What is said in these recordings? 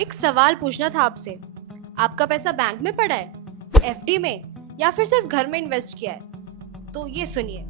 एक सवाल पूछना था आपसे। आपका पैसा बैंक में पड़ा है, एफडी में, या फिर सिर्फ घर में इन्वेस्ट किया है? तो ये सुनिए,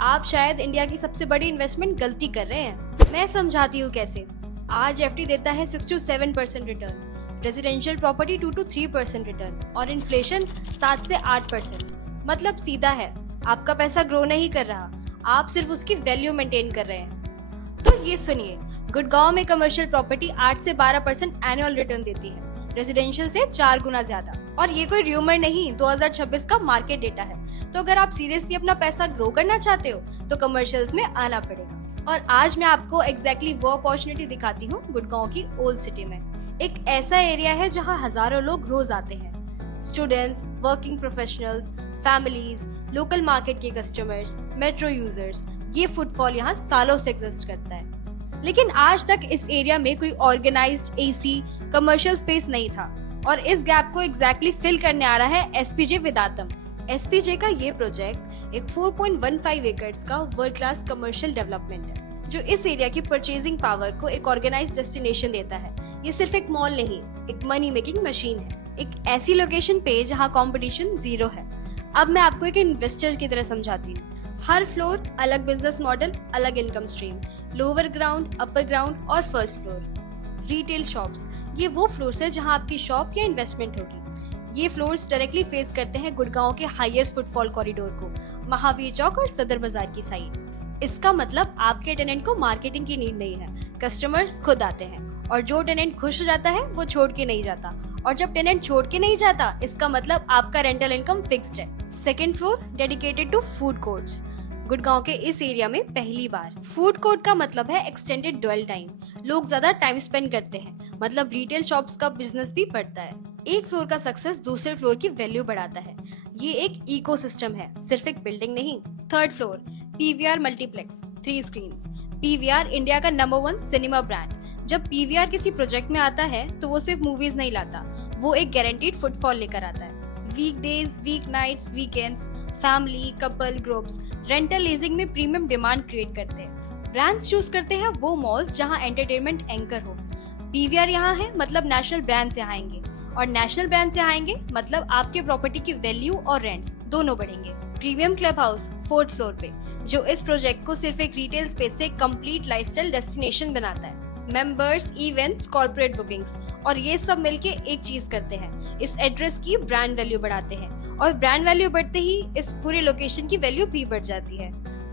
आप शायद इंडिया की सबसे बड़ी इन्वेस्टमेंट गलती कर रहे हैं। मैं समझाती हूँ कैसे। आज एफडी देता है 6 to 7% return, residential property 2 to 3% return और इन्फ्लेशन 7 से 8%। मतलब सीधा है, आपका पैसा ग्रो नहीं कर रहा, आप सिर्फ उसकी वैल्यू मेंटेन कर रहे हैं। तो ये सुनिए, गुड़गांव में कमर्शियल प्रॉपर्टी 8 से 12% एनुअल रिटर्न देती है, रेजिडेंशियल से 4 गुना ज्यादा। और ये कोई र्यूमर नहीं, 2026 का मार्केट डेटा है। तो अगर आप सीरियसली अपना पैसा ग्रो करना चाहते हो तो कमर्शियल्स में आना पड़ेगा। और आज मैं आपको एग्जैक्टली वो अपॉर्चुनिटी दिखाती हूँ गुड़गांव की ओल्ड सिटी में। एक ऐसा एरिया है जहाँ हजारों लोग रोज आते हैं, students, working professionals, families, local market के कस्टमर्स, मेट्रो यूजर्स। ये फुटफॉल यहाँ सालों से एग्जिस्ट करता है। लेकिन आज तक इस एरिया में कोई ऑर्गेनाइज्ड एसी कमर्शियल स्पेस नहीं था और इस गैप को एग्जैक्टली फिल करने आ रहा है एसपीजे वेदांतम। एसपीजे का ये प्रोजेक्ट एक 4.15 एकड़ का वर्ल्ड क्लास कमर्शियल डेवलपमेंट है जो इस एरिया की परचेजिंग पावर को एक ऑर्गेनाइज्ड डेस्टिनेशन देता है। ये सिर्फ एक मॉल नहीं, एक मनी मेकिंग मशीन है, एक ऐसी लोकेशन पे जहाँ कंपटीशन जीरो है। अब मैं आपको एक इन्वेस्टर की तरह समझाती हूँ। हर फ्लोर अलग बिजनेस मॉडल, अलग income stream, lower ground, upper ground और फर्स्ट फ्लोर। रिटेल शॉप्स, ये वो फ्लोर्स है जहां आपकी शॉप या इन्वेस्टमेंट होगी। ये फ्लोर्स डायरेक्टली फेस करते हैं गुड़गांव के हाईएस्ट फुटफॉल कॉरिडोर को, महावीर चौक और सदर बाजार की साइड। इसका मतलब आपके टेनेंट को मार्केटिंग की नीड नहीं है, कस्टमर्स खुद आते हैं। और जो टेनेंट खुश रहता है वो छोड़ के नहीं जाता, और जब टेनेंट छोड़ के नहीं जाता इसका मतलब आपका रेंटल इनकम फिक्स्ड है। Second floor dedicated to food courts. Gurgaon के इस एरिया में पहली बार फूड कोर्ट का मतलब है एक्सटेंडेड ड्वेल टाइम। लोग ज्यादा टाइम स्पेंड करते हैं, मतलब रिटेल शॉप्स का बिजनेस भी बढ़ता है। एक फ्लोर का सक्सेस दूसरे फ्लोर की वैल्यू बढ़ाता है। ये एक इकोसिस्टम है, सिर्फ एक बिल्डिंग नहीं। Third floor PVR multiplex, 3 screens. PVR India का नंबर 1 सिनेमा ब्रांड। जब पीवीआर किसी प्रोजेक्ट में आता है तो वो सिर्फ मूवीज नहीं लाता, वो एक गारंटीड फुटफॉल लेकर आता है। Weekdays, week nights, weekends, family, couple, groups rental leasing में प्रीमियम डिमांड क्रिएट करते हैं। ब्रांड्स चूज करते हैं वो मॉल्स जहां एंटरटेनमेंट एंकर हो। पीवीआर यहाँ है मतलब नेशनल ब्रांड्स यहाँ आएंगे, और नेशनल ब्रांड्स यहाँ आएंगे मतलब आपके प्रॉपर्टी की वैल्यू और रेंट्स दोनों बढ़ेंगे। Premium club house 4th floor पे, जो इस प्रोजेक्ट को सिर्फ एक रिटेल स्पेस से कंप्लीट लाइफस्टाइल डेस्टिनेशन बनाता है। मेंबर्स, इवेंट्स, कॉर्पोरेट बुकिंग्स, और ये सब मिलके एक चीज करते हैं, इस एड्रेस की ब्रांड वैल्यू बढ़ाते हैं। और ब्रांड वैल्यू बढ़ते ही इस पूरे लोकेशन की वैल्यू भी बढ़ जाती है।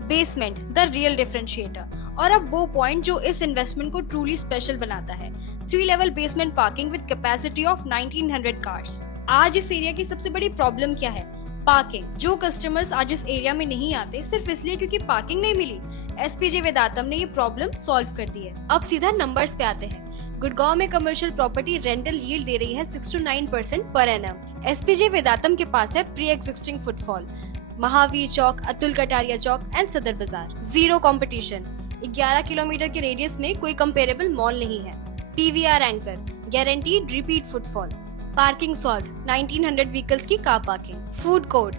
Basement, the real differentiator. और अब वो पॉइंट जो इस इन्वेस्टमेंट को ट्रूली स्पेशल बनाता है। 3 level basement parking with capacity of 1900 cars. आज इस एरिया की सबसे बड़ी प्रॉब्लम क्या है? पार्किंग। जो कस्टमर्स आज इस एरिया में नहीं आते सिर्फ इसलिए क्योंकि पार्किंग नहीं मिली, एसपीजे वेदांतम ने ये प्रॉब्लम सॉल्व कर दी है। अब सीधा नंबर्स पे आते हैं। गुड़गांव में कमर्शियल प्रॉपर्टी रेंटल यील्ड दे रही है 6 to 9% पर एनम। एसपीजे वेदांतम के पास है pre existing footfall, Mahavir chowk, Atul Kataria chowk and Sadar bazaar. Zero competition. 11 kilometre के रेडियस में कोई कंपेरेबल मॉल नहीं है। PVR anchor, guaranteed repeat footfall. Parking solve, 1900 vehicles की car parking. Food court,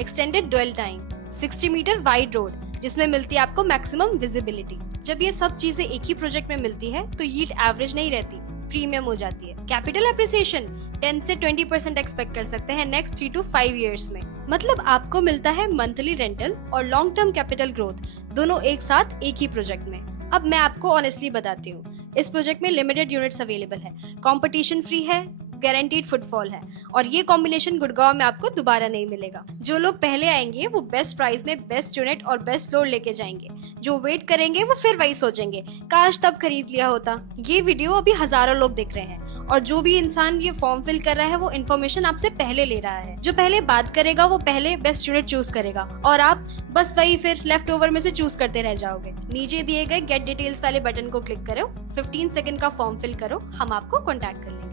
extended dwell time, 60 metre wide road जिसमें मिलती है आपको मैक्सिमम विजिबिलिटी। जब ये सब चीजें एक ही प्रोजेक्ट में मिलती है तो यील्ड एवरेज नहीं रहती, प्रीमियम हो जाती है। कैपिटल एप्रिसिएशन 10 से 20% एक्सपेक्ट कर सकते हैं नेक्स्ट 3 to 5 इयर्स में। मतलब आपको मिलता है मंथली रेंटल और लॉन्ग टर्म कैपिटल ग्रोथ दोनों एक साथ एक ही प्रोजेक्ट में। अब मैं आपको ऑनेस्टली बताती हूँ, इस प्रोजेक्ट में लिमिटेड यूनिट्स अवेलेबल है, कंपटीशन फ्री है, गारंटीड फुटफॉल है, और ये कॉम्बिनेशन गुड़गांव में आपको दोबारा नहीं मिलेगा। जो लोग पहले आएंगे वो बेस्ट प्राइस में बेस्ट यूनिट और बेस्ट फ्लोर लेके जाएंगे। जो वेट करेंगे वो फिर वही सोचेंगे काश तब खरीद लिया होता। ये वीडियो अभी हजारों लोग देख रहे हैं, और जो भी इंसान ये फॉर्म फिल कर रहा है वो इन्फॉर्मेशन आपसे पहले ले रहा है। जो पहले बात करेगा वो पहले बेस्ट यूनिट चूज करेगा, और आप बस वही फिर लेफ्ट ओवर में से चूज करते रह जाओगे। नीचे दिए गए गेट डिटेल्स वाले बटन को क्लिक करो, 15 सेकंड का फॉर्म फिल करो, हम आपको कॉन्टैक्ट कर लेंगे।